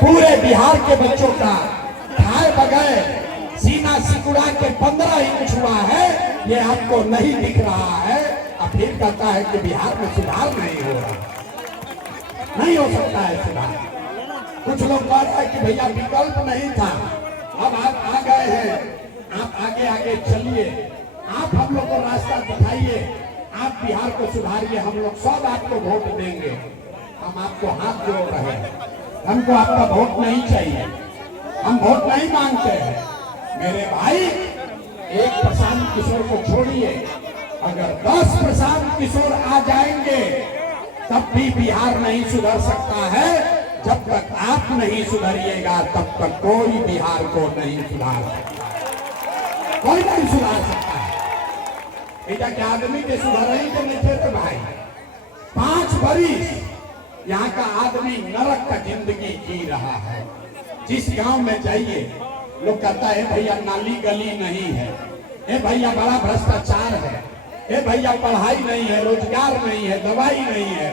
पूरे बिहार के बच्चों का खाए बगैर सीना सिकुड़ा के 15 इंच हुआ है, ये आपको नहीं दिख रहा है। अब फिर कहता है कि बिहार में सुधार नहीं हो रहा, नहीं हो सकता है सुधार। कुछ लोग कह रहे हैं कि भैया विकल्प नहीं था, अब आप आ गए हैं, आप आगे आगे चलिए, आप हम लोग को रास्ता दिखाइए, आप बिहार को सुधारिए, हम लोग सब आपको वोट देंगे। हम आपको हाथ जोड़ रहे हैं, हमको आपका वोट नहीं चाहिए, हम वोट नहीं मांगते हैं। मेरे भाई, एक प्रशांत किशोर को छोड़िए, अगर 10 प्रशांत किशोर आ जाएंगे तब भी बिहार नहीं सुधर सकता है। जब तक आप नहीं सुधरिएगा तब तक कोई बिहार को नहीं सुधार सकता, कोई नहीं सुधार सकता है। बेटा क्या आदमी के सुधार ही तो नहीं थे भाई। 5 बरिस यहाँ का आदमी नरक का जिंदगी जी रहा है। जिस गांव में जाइए लोग कहता है भैया नाली गली नहीं है, ए भैया बड़ा भ्रष्टाचार है, ए भैया पढ़ाई नहीं है, रोजगार नहीं है, दवाई नहीं है,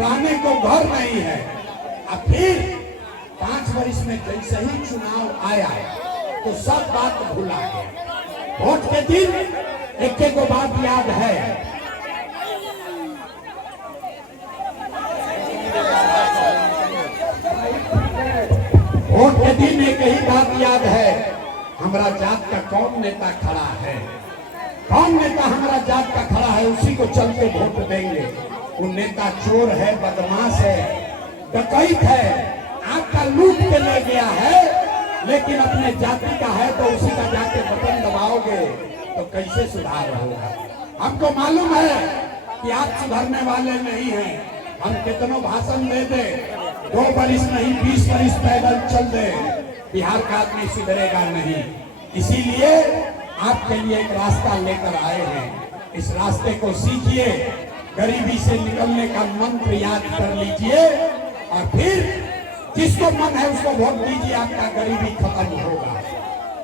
रहने को घर नहीं है। अब फिर 5 वर्ष में जैसे ही चुनाव आया तो सब बात भुला गया। वोट के दिन एक को बात याद है, वोट के दिन एक ही बात याद है, हमारा जात का कौन नेता खड़ा है, कौन नेता हमारा जात का खड़ा है, उसी को चल के वोट देंगे। वो नेता चोर है, बदमाश है, डकैत है, आपका लूट के ले गया है, लेकिन अपने जाति का है तो उसी का जाके बटन दबाओगे तो कैसे सुधार होगा। हमको मालूम है कि आप सुधरने वाले नहीं हैं। हम कितनों भाषण दे दे, 2 बरिस नहीं 20 बरिस पैदल चल दे, बिहार का आदमी सुधरेगा नहीं। इसीलिए आपके लिए एक रास्ता लेकर आए हैं, इस रास्ते को सीखिए, गरीबी से निकलने का मंत्र याद कर लीजिए और फिर जिसको मन है उसको वोट दीजिए, आपका गरीबी खत्म होगा।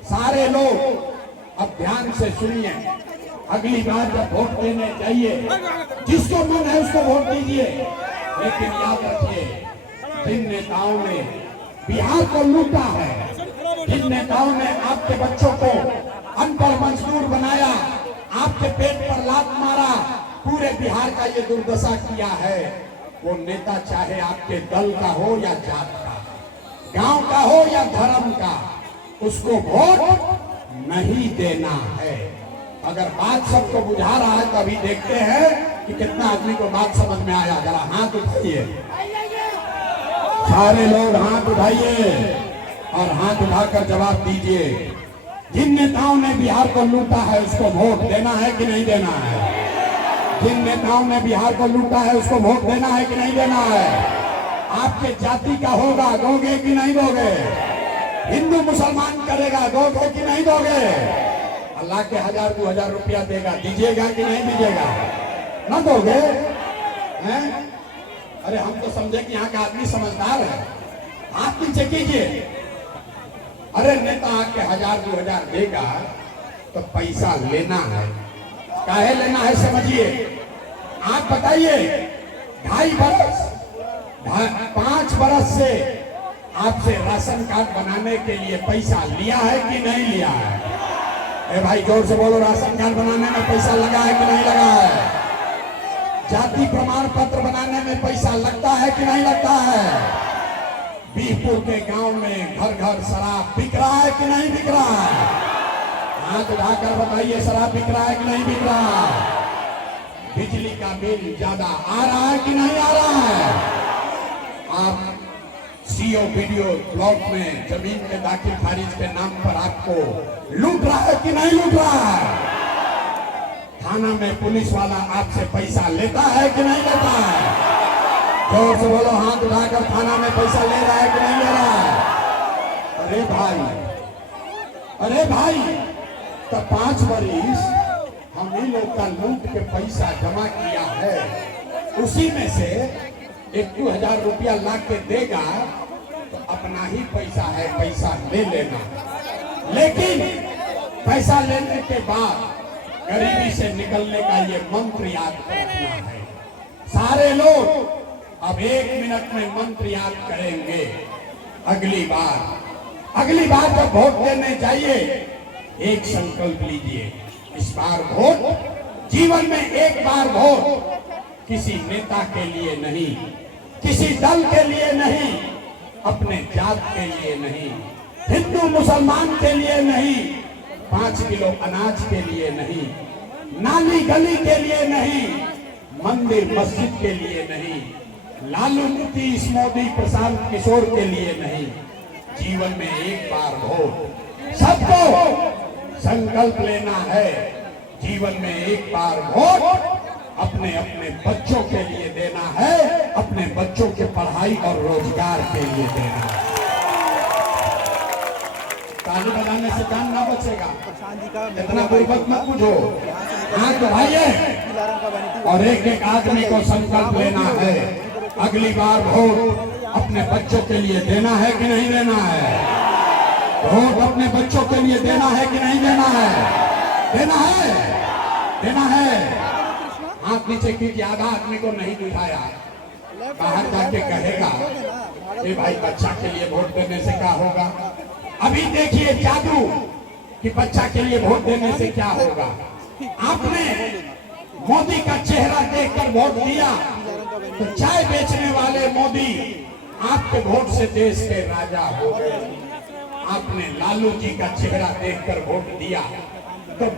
सारे लोग अब ध्यान से सुनिए, अगली बार जब वोट देने जाइए जिसको मन है उसको वोट दीजिए, लेकिन याद रखिए जिन नेताओं ने बिहार को लूटा है, जिन नेताओं ने आपके बच्चों को अनपढ़ मजदूर बनाया, आपके पेट पर लात मारा, पूरे बिहार का ये दुर्दशा किया है, वो नेता चाहे आपके दल का हो या जात का, गांव का हो या धर्म का, उसको वोट नहीं देना है। अगर बात सबको बुझा रहा है तो अभी देखते हैं कि कितना आदमी को बात समझ में आया। जरा हाथ उठाइए, सारे लोग हाथ उठाइए और हाथ उठाकर जवाब दीजिए। जिन नेताओं ने बिहार को लूटा है उसको वोट देना है कि नहीं देना है? जिन नेताओं ने बिहार को लूटा है उसको वोट देना है कि नहीं देना है? आपके जाति का होगा, दोगे कि नहीं दोगे? हिंदू मुसलमान करेगा, दोगे कि नहीं दोगे? अल्लाह के 1000-2000 रुपया देगा, दीजिएगा कि नहीं दीजिएगा? ना दोगे हैं? अरे हम तो समझे कि यहाँ का आदमी समझदार है, हाथ नीचे कीजिए। अरे नेता आके 1000-2000 देगा तो पैसा लेना है, काहे लेना है समझिए। आप बताइए, 2.5 बरस 5 बरस से आपसे राशन कार्ड बनाने के लिए पैसा लिया है कि नहीं लिया है? ए भाई जोर से बोलो, राशन कार्ड बनाने में पैसा लगा है कि नहीं लगा है? जाति प्रमाण पत्र बनाने में पैसा लगता है कि नहीं लगता है? बीहपुर के गांव में घर घर शराब बिक रहा है कि नहीं बिक रहा है? हाथ उठाकर बताइए, शराब बिक रहा है कि नहीं बिक रहा है? बिजली का बिल ज्यादा आ रहा है कि नहीं आ रहा है? आप सीओ वीडियो ब्लॉक में जमीन के दाखिल खारिज के नाम पर आपको लूट रहा है कि नहीं लूट रहा है? थाना में पुलिस वाला आपसे पैसा लेता है कि नहीं लेता है? जोर से बोलो, हाथ उठाकर, थाना में पैसा ले रहा है कि नहीं ले रहा है? अरे भाई, तो 5 बरिस हम ही लोग का लूट के पैसा जमा किया है, उसी में से 1-2 रुपया ला के देगा तो अपना ही पैसा है, पैसा ले लेना। लेकिन पैसा लेने के बाद गरीबी से निकलने का ये मंत्र याद रखना है। सारे लोग अब 1 मिनट में मंत्र याद करेंगे। अगली बार जब वोट देने जाइए एक संकल्प लीजिए, इस बार वोट, जीवन में एक बार वोट किसी नेता के लिए नहीं, किसी दल के लिए नहीं, अपने जात के लिए नहीं, हिंदू मुसलमान के लिए नहीं, 5 किलो अनाज के लिए नहीं, नाली गली के लिए नहीं, मंदिर मस्जिद के लिए नहीं, लालू नीतीश मोदी प्रशांत किशोर के लिए नहीं, जीवन में एक बार वोट। सबको संकल्प लेना है, जीवन में एक बार वोट अपने अपने बच्चों के लिए देना है, अपने बच्चों के पढ़ाई और रोजगार के लिए देना है। ताली बजाने से काम ना बचेगा, इतना पूर्वक मत पूछो, हाथ उठाइए और एक एक आदमी को संकल्प लेना है, अगली बार वोट अपने बच्चों के लिए देना है कि नहीं देना है? वोट अपने बच्चों के लिए देना है कि नहीं देना है? देना है, देना है। हाथ नीचे कीजिए, आधा आदमी को नहीं दिखाया, बाहर जाके कहेगा ए भाई बच्चा के लिए वोट देने से क्या होगा। अभी देखिए जादू कि बच्चा के लिए वोट देने से क्या होगा। आपने मोदी का चेहरा देखकर वोट दिया तो चाय बेचने वाले मोदी आपके वोट से देश के राजा हो गए। आपने लालू जी का चेहरा देखकर वोट दिया तो